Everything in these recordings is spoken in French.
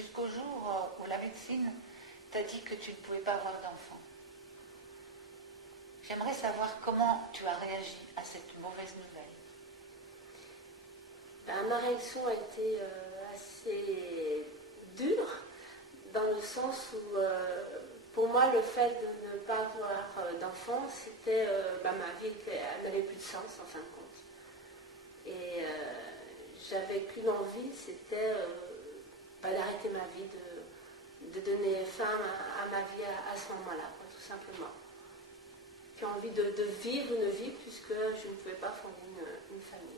jusqu'au jour où la médecine t'a dit que tu ne pouvais pas avoir d'enfant. J'aimerais savoir comment tu as réagi à cette mauvaise nouvelle. Ma réaction a été assez dure, dans le sens où, pour moi, le fait de ne pas avoir d'enfant, c'était, ma vie elle n'avait plus de sens, en fin de compte. Et j'avais plus l'envie, c'était d'arrêter ma vie, de donner fin à ma vie à ce moment-là, tout simplement. J'ai envie de vivre une vie puisque je ne pouvais pas fonder une famille.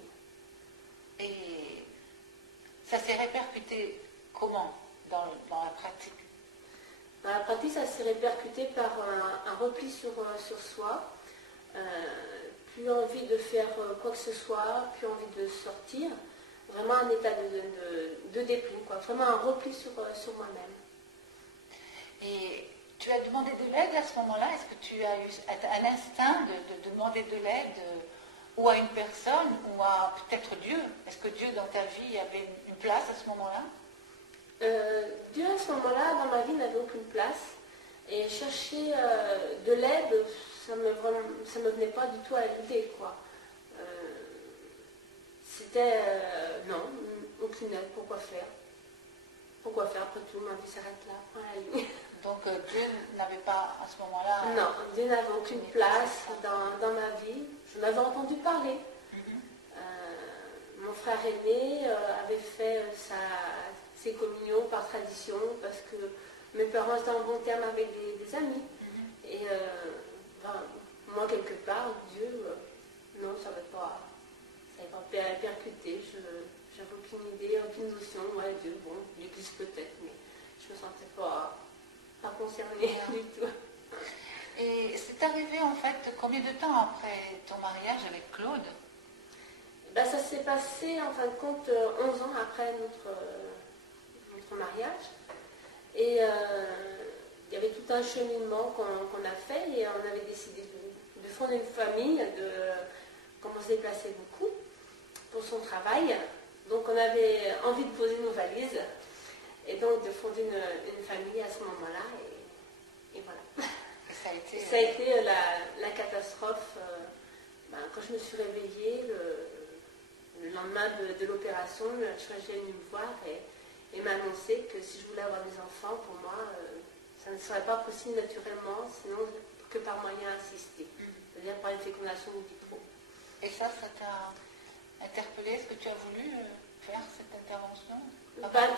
Et ça s'est répercuté comment dans la pratique? Dans la pratique, ça s'est répercuté par un repli sur soi, plus envie de faire quoi que ce soit, plus envie de sortir, vraiment un état de déplim, quoi. Vraiment un repli sur moi-même. Et tu as demandé de l'aide à ce moment-là? Est-ce que tu as eu un instinct de demander de l'aide ou à une personne ou à peut-être Dieu? Est-ce que Dieu dans ta vie avait une place à ce moment-là? Dieu à ce moment-là dans ma vie n'avait aucune place et chercher de l'aide, ça me venait pas du tout à l'idée, quoi. C'était non, aucune aide. Pourquoi faire après tout? Ma vie s'arrête là, point à la ligne. Donc Dieu n'avait pas à ce moment-là... Non, Dieu n'avait aucune place dans ma vie. Je m'avais entendu parler. Mon frère aîné avait fait ses communions par tradition parce que mes parents étaient en bon terme avec des amis. Et moi, quelque part, Dieu, non, ça n'avait pas percuté. J'avais aucune idée, aucune notion. Ouais, Dieu, bon, l'église peut-être, mais je ne me sentais pas concernée du tout. Et c'est arrivé en fait combien de temps après ton mariage avec Claude? Ça s'est passé en fin de compte 11 ans après notre mariage. Et il y avait tout un cheminement qu'on a fait et on avait décidé de fonder une famille, de commencer à se déplacer beaucoup pour son travail. Donc on avait envie de poser nos valises et donc de fonder une famille à ce moment-là. Et voilà. Et ça a été la catastrophe. Quand je me suis réveillée, le lendemain de l'opération, le chirurgien est venu me voir et m'a annoncé que si je voulais avoir des enfants, pour moi, ça ne serait pas possible naturellement, sinon que par moyen assisté, c'est-à-dire par une fécondation in vitro. Et ça t'a interpellé? Est-ce que tu as voulu faire cette intervention?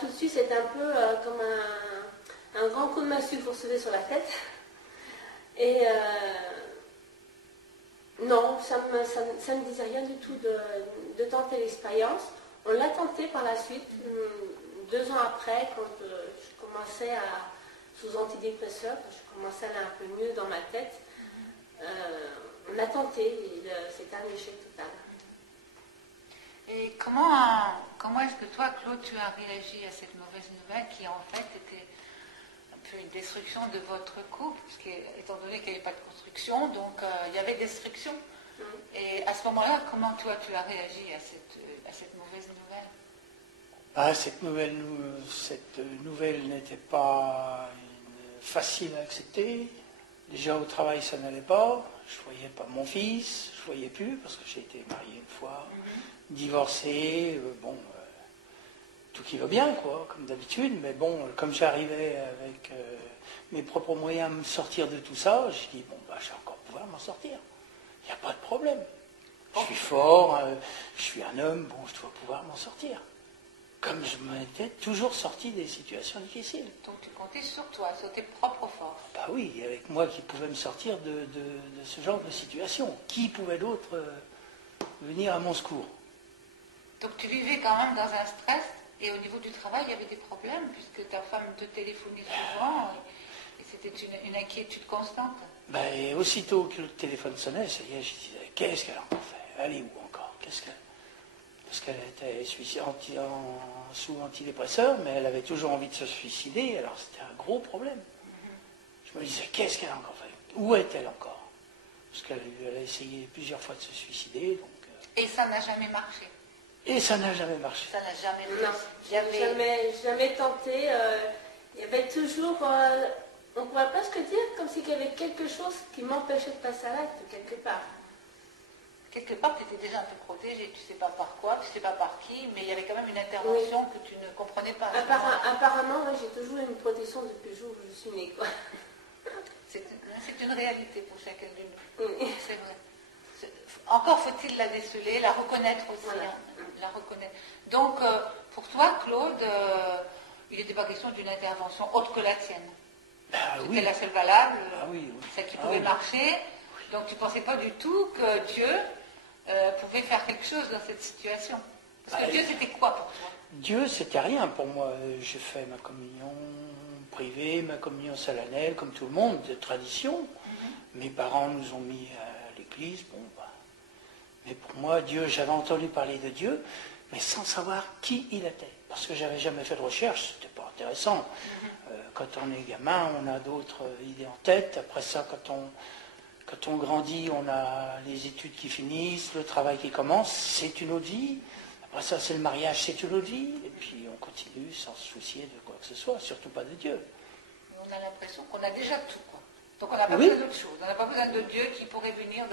Tout de suite, c'était un peu comme un grand coup de massue que vous recevez sur la tête. Et non, ça ne disait rien du tout de tenter l'expérience. On l'a tenté par la suite, 2 ans après, quand je commençais sous antidépresseurs, quand je commençais à aller un peu mieux dans ma tête. On l'a tenté et c'était un échec total. Et comment est-ce que toi, Claude, tu as réagi à cette mauvaise nouvelle qui en fait était un peu une destruction de votre couple, parce étant donné qu'il n'y avait pas de construction, donc il y avait destruction. Et à ce moment-là, comment toi tu as réagi à cette mauvaise nouvelle? Cette nouvelle n'était pas facile à accepter. Déjà au travail ça n'allait pas, je ne voyais pas mon fils, je ne voyais plus parce que j'ai été marié une fois, divorcé, tout qui va bien quoi, comme d'habitude, mais bon, comme j'arrivais avec mes propres moyens à me sortir de tout ça, j'ai dit je vais encore pouvoir m'en sortir, il n'y a pas de problème, je suis fort, je suis un homme, je dois pouvoir m'en sortir. Comme je m'étais toujours sorti des situations difficiles. Donc tu comptais sur toi, sur tes propres forces. Oui, avec moi qui pouvais me sortir de ce genre de situation. Qui pouvait d'autre venir à mon secours? Donc tu vivais quand même dans un stress, et au niveau du travail, il y avait des problèmes, puisque ta femme te téléphonait souvent, et c'était une inquiétude constante. Et aussitôt que le téléphone sonnait, ça y est, je disais, qu'est-ce qu'elle a encore fait? Elle est où encore? Parce qu'elle était sous antidépresseur, mais elle avait toujours envie de se suicider, alors c'était un gros problème. Je me disais, qu'est-ce qu'elle a encore fait? Où est-elle encore? Parce qu'elle a essayé plusieurs fois de se suicider. Donc, Et ça n'a jamais marché? Et ça n'a jamais marché. Ça n'a jamais Non, jamais tenté. Il y avait toujours, on pourrait presque dire comme s'il y avait quelque chose qui m'empêchait de passer à l'acte quelque part. Quelque part, tu étais déjà un peu protégée, tu ne sais pas par quoi, tu ne sais pas par qui, mais il y avait quand même une intervention que tu ne comprenais pas. Apparemment, moi, j'ai toujours une protection depuis le jour où je suis née, quoi. C'est une réalité pour chacun de nous. Oui. C'est vrai. Encore faut-il la déceler, la reconnaître aussi. Voilà. La reconnaître. Donc, pour toi, Claude, il n'était pas question d'une intervention autre que la tienne. C'était Oui. la seule valable, Oui. celle qui pouvait Oui. marcher. Donc, tu ne pensais pas du tout que Dieu pouvait faire quelque chose dans cette situation. Parce que Dieu, c'était quoi pour toi? Dieu, c'était rien pour moi. J'ai fait ma communion privée, ma communion solennelle, comme tout le monde, de tradition. Mes parents nous ont mis à l'église. Bon, bah. Mais pour moi, Dieu, j'avais entendu parler de Dieu, mais sans savoir qui il était. Parce que j'avais jamais fait de recherche, c'était pas intéressant. Quand on est gamin, on a d'autres idées en tête. Après ça, quand on grandit, on a les études qui finissent, le travail qui commence, c'est une autre vie. Après ça, c'est le mariage, c'est une autre vie. Et puis on continue sans se soucier de quoi que ce soit, surtout pas de Dieu. On a l'impression qu'on a déjà tout, quoi. Donc on n'a pas Oui. besoin d'autre chose. On n'a pas besoin de Dieu qui pourrait venir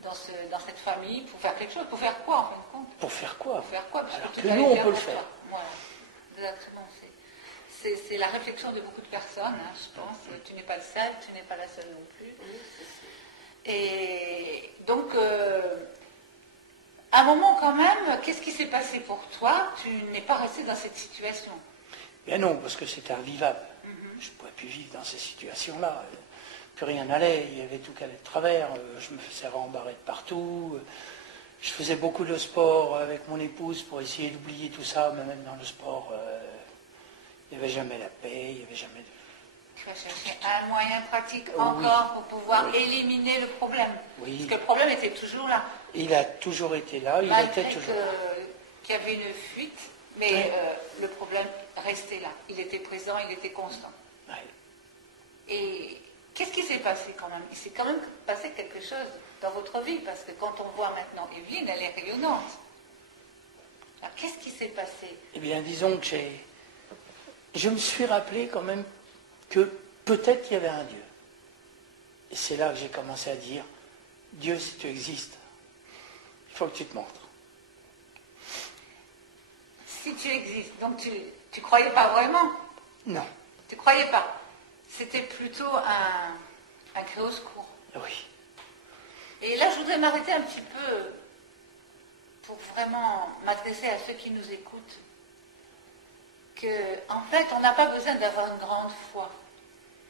dans cette famille pour faire quelque chose. Pour faire quoi, en fin de compte? Pour faire quoi? Pour faire quoi? Parce Alors tout que allait nous, on bien peut le pour faire. toi. Voilà. Exactement. C'est la réflexion de beaucoup de personnes, hein, je pense. Tu n'es pas le seul, tu n'es pas la seule non plus. Et donc, à un moment quand même, qu'est-ce qui s'est passé pour toi? Tu n'es pas resté dans cette situation. Bien non, parce que c'était invivable. Je ne pouvais plus vivre dans ces situations-là. Plus rien n'allait, il y avait tout qui allait de travers. Je me faisais rembarrer de partout. Je faisais beaucoup de sport avec mon épouse pour essayer d'oublier tout ça, mais même dans le sport, il n'y avait jamais la paix, il n'y avait jamais de... Tu vas chercher un moyen pratique encore pour pouvoir éliminer le problème. Oui. Parce que le problème était toujours là. Il a toujours été là, il Malgré était toujours là. qu'il y avait une fuite, mais le problème restait là. Il était présent, il était constant. Ouais. Et qu'est-ce qui s'est passé quand même? Il s'est quand même passé quelque chose dans votre vie, parce que quand on voit maintenant Evelyne, elle est rayonnante. Alors qu'est-ce qui s'est passé? Eh bien, disons que je me suis rappelé quand même que peut-être il y avait un Dieu. Et c'est là que j'ai commencé à dire, Dieu, si tu existes, il faut que tu te montres. Si tu existes, donc tu croyais pas vraiment? Non. Tu croyais pas? C'était plutôt un cri au secours. Oui. Et là, je voudrais m'arrêter un petit peu pour vraiment m'adresser à ceux qui nous écoutent. En fait, on n'a pas besoin d'avoir une grande foi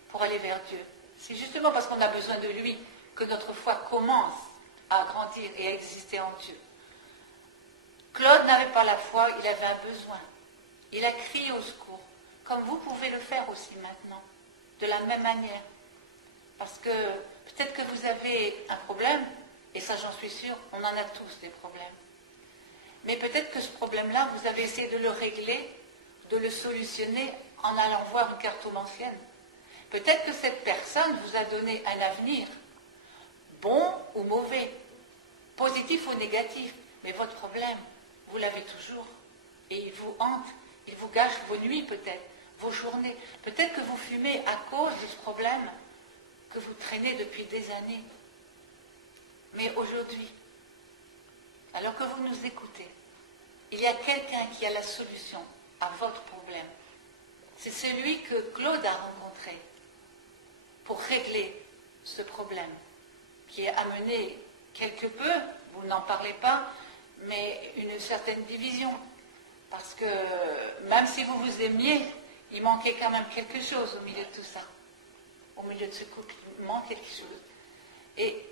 pour aller vers Dieu. C'est justement parce qu'on a besoin de lui que notre foi commence à grandir et à exister en Dieu. Claude n'avait pas la foi, il avait un besoin. Il a crié au secours, comme vous pouvez le faire aussi maintenant, de la même manière. Parce que peut-être que vous avez un problème, et ça j'en suis sûre, on en a tous des problèmes. Mais peut-être que ce problème-là, vous avez essayé de le régler, de le solutionner en allant voir une cartomancienne. Peut-être que cette personne vous a donné un avenir, bon ou mauvais, positif ou négatif, mais votre problème, vous l'avez toujours. Et il vous hante, il vous gâche vos nuits peut-être, vos journées. Peut-être que vous fumez à cause de ce problème que vous traînez depuis des années. Mais aujourd'hui, alors que vous nous écoutez, il y a quelqu'un qui a la solution à votre problème. C'est celui que Claude a rencontré pour régler ce problème qui a amené quelque peu, vous n'en parlez pas, mais une certaine division. Parce que même si vous vous aimiez, il manquait quand même quelque chose au milieu de tout ça. Au milieu de ce couple, il manque quelque chose. Et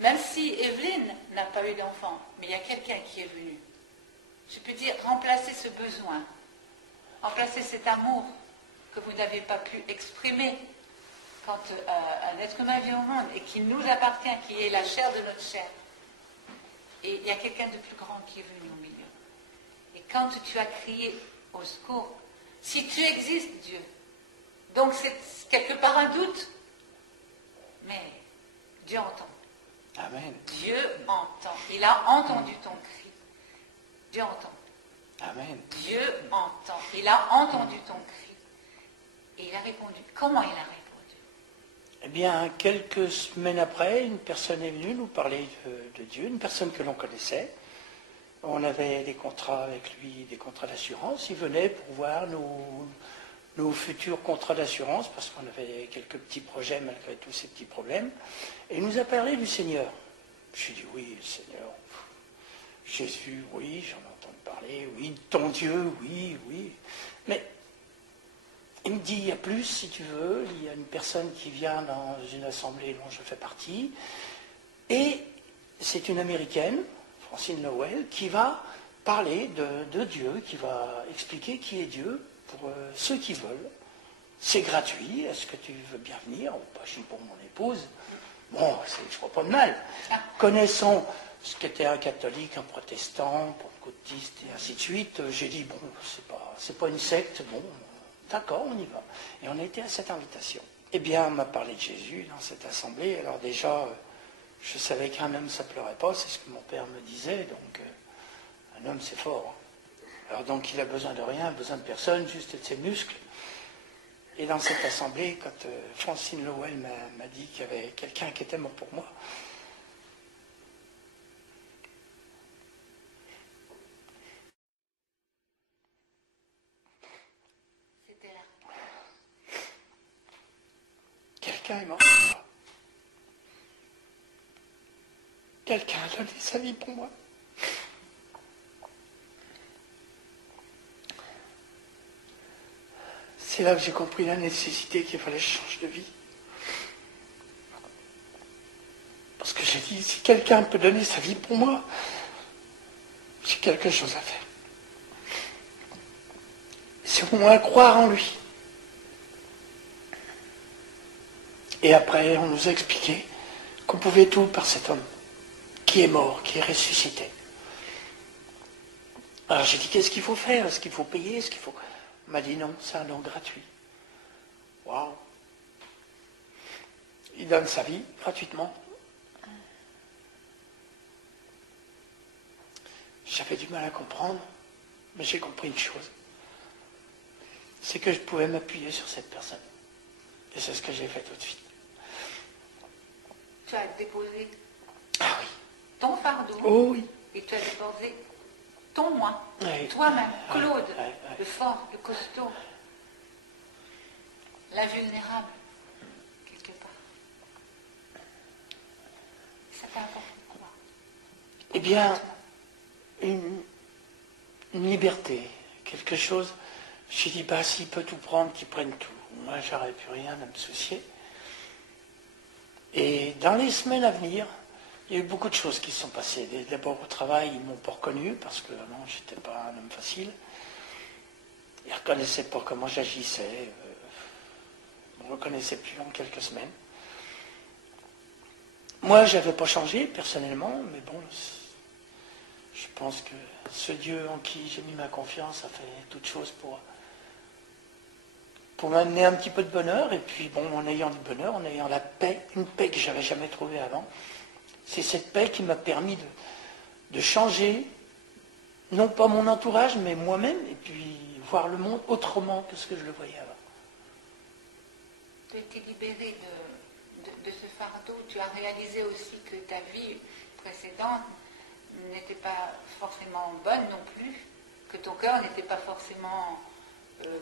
même si Evelyne n'a pas eu d'enfant, mais il y a quelqu'un qui est venu, je peux dire, remplacer ce besoin, remplacer cet amour que vous n'avez pas pu exprimer quand un être humain vient au monde et qui nous appartient, qui est la chair de notre chair. Et il y a quelqu'un de plus grand qui est venu au milieu. Et quand tu as crié au secours, si tu existes, Dieu, donc c'est quelque part un doute, mais Dieu entend. Amen. Dieu entend. Il a entendu ton cri. Dieu entend. Amen. Dieu entend. Il a entendu ton cri. Et il a répondu. Comment il a répondu? Eh bien, quelques semaines après, une personne est venue nous parler de Dieu, une personne que l'on connaissait. On avait des contrats avec lui, des contrats d'assurance. Il venait pour voir nos futurs contrats d'assurance, parce qu'on avait quelques petits projets malgré tous ces petits problèmes. Et il nous a parlé du Seigneur. J'ai dit, oui, le Seigneur, Jésus, oui, j'en entends parler, oui, ton Dieu, oui, oui. Mais il me dit, il y a plus, si tu veux, il y a une personne qui vient dans une assemblée dont je fais partie, et c'est une Américaine, Francine Lowell, qui va parler de Dieu, qui va expliquer qui est Dieu pour ceux qui veulent. C'est gratuit, est-ce que tu veux bien venir? Bah, je suis pour mon épouse. Bon, je ne vois pas de mal. Connaissant ce qu'était un catholique, un protestant, pentecôtiste et ainsi de suite, j'ai dit, bon, c'est pas une secte, bon, d'accord, on y va. Et on a été à cette invitation. Eh bien, on m'a parlé de Jésus dans cette assemblée. Alors déjà, je savais qu'un homme, ça ne pleurait pas, c'est ce que mon père me disait, donc un homme, c'est fort. Alors donc, il a besoin de rien, besoin de personne, juste de ses muscles. Et dans cette assemblée, quand Francine Lowell m'a dit qu'il y avait quelqu'un qui était mort pour moi, C'était là. quelqu'un est mort pour moi. Quelqu'un a donné sa vie pour moi. C'est là que j'ai compris la nécessité qu'il fallait que je change de vie. Parce que j'ai dit, si quelqu'un peut donner sa vie pour moi, j'ai quelque chose à faire. C'est au moins croire en lui. Et après, on nous a expliqué qu'on pouvait tout par cet homme qui est mort, qui est ressuscité. Alors j'ai dit, qu'est-ce qu'il faut faire? Est-ce qu'il faut payer? Est-ce qu'il faut... On m'a dit non, c'est un don gratuit. Waouh! Il donne sa vie gratuitement. J'avais du mal à comprendre, mais j'ai compris une chose. C'est que je pouvais m'appuyer sur cette personne. Et c'est ce que j'ai fait tout de suite. Tu as déposé Ah oui. ton fardeau. Oh oui. Et tu as déposé ton moi. Oui. Toi-même, Claude, Oui. le fort, le costaud, l'invulnérable, quelque part. Ça t'a apporté quoi? Eh bien, une liberté, quelque chose. J'ai dit, bah, s'il peut tout prendre, qu'il prenne tout. Moi, j'aurais plus rien à me soucier. Et dans les semaines à venir, il y a eu beaucoup de choses qui se sont passées. D'abord au travail, ils ne m'ont pas reconnu, parce que non, je n'étais pas un homme facile. Ils ne reconnaissaient pas comment j'agissais. Ils ne me reconnaissaient plus en quelques semaines. Moi, je n'avais pas changé, personnellement, mais bon, je pense que ce Dieu en qui j'ai mis ma confiance a fait toute chose pour m'amener un petit peu de bonheur, et puis bon, en ayant du bonheur, en ayant la paix, une paix que je n'avais jamais trouvée avant, c'est cette paix qui m'a permis de changer, non pas mon entourage, mais moi-même, et puis voir le monde autrement que ce que je le voyais avant. Tu as été libéré de ce fardeau. Tu as réalisé aussi que ta vie précédente n'était pas forcément bonne non plus, que ton cœur n'était pas forcément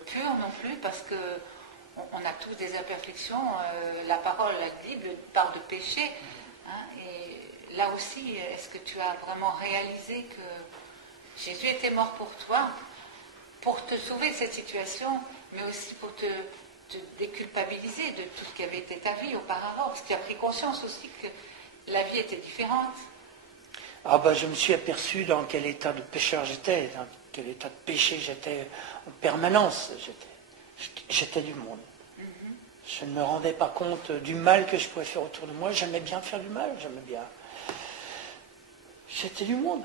pur non plus, parce que on a tous des imperfections. La parole, la Bible parle de péché. Hein, et là aussi, est-ce que tu as vraiment réalisé que Jésus était mort pour toi, pour te sauver de cette situation, mais aussi pour te déculpabiliser de tout ce qui avait été ta vie auparavant, parce que tu as pris conscience aussi que la vie était différente. Ah ben, je me suis aperçu dans quel état de pécheur j'étais, dans quel état de péché j'étais en permanence. J'étais du monde. Je ne me rendais pas compte du mal que je pouvais faire autour de moi. J'aimais bien faire du mal, j'aimais bien. J'étais du monde.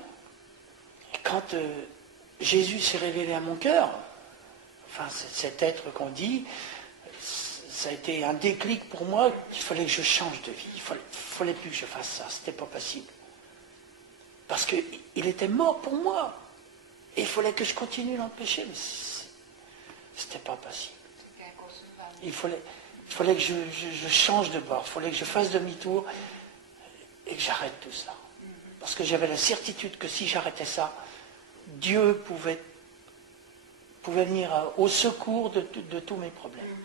Et quand Jésus s'est révélé à mon cœur, enfin cet être qu'on dit, ça a été un déclic pour moi. Il fallait que je change de vie. Il fallait plus que je fasse ça. C'était pas possible. Parce qu'il était mort pour moi. Et il fallait que je continue dans le péché, mais c'était pas possible. C'était inconcevable. Il fallait que je change de bord, il fallait que je fasse demi-tour et que j'arrête tout ça. Parce que j'avais la certitude que si j'arrêtais ça, Dieu pouvait venir au secours de tous mes problèmes.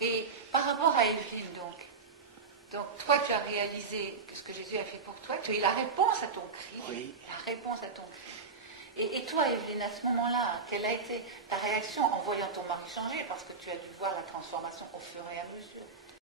Et par rapport à Evelyne, donc toi tu as réalisé que ce que Jésus a fait pour toi, tu as eu la réponse à ton cri. Oui. La réponse à ton cri. Et toi Evelyne, à ce moment-là, quelle a été ta réaction en voyant ton mari changer, parce que tu as dû voir la transformation au fur et à mesure?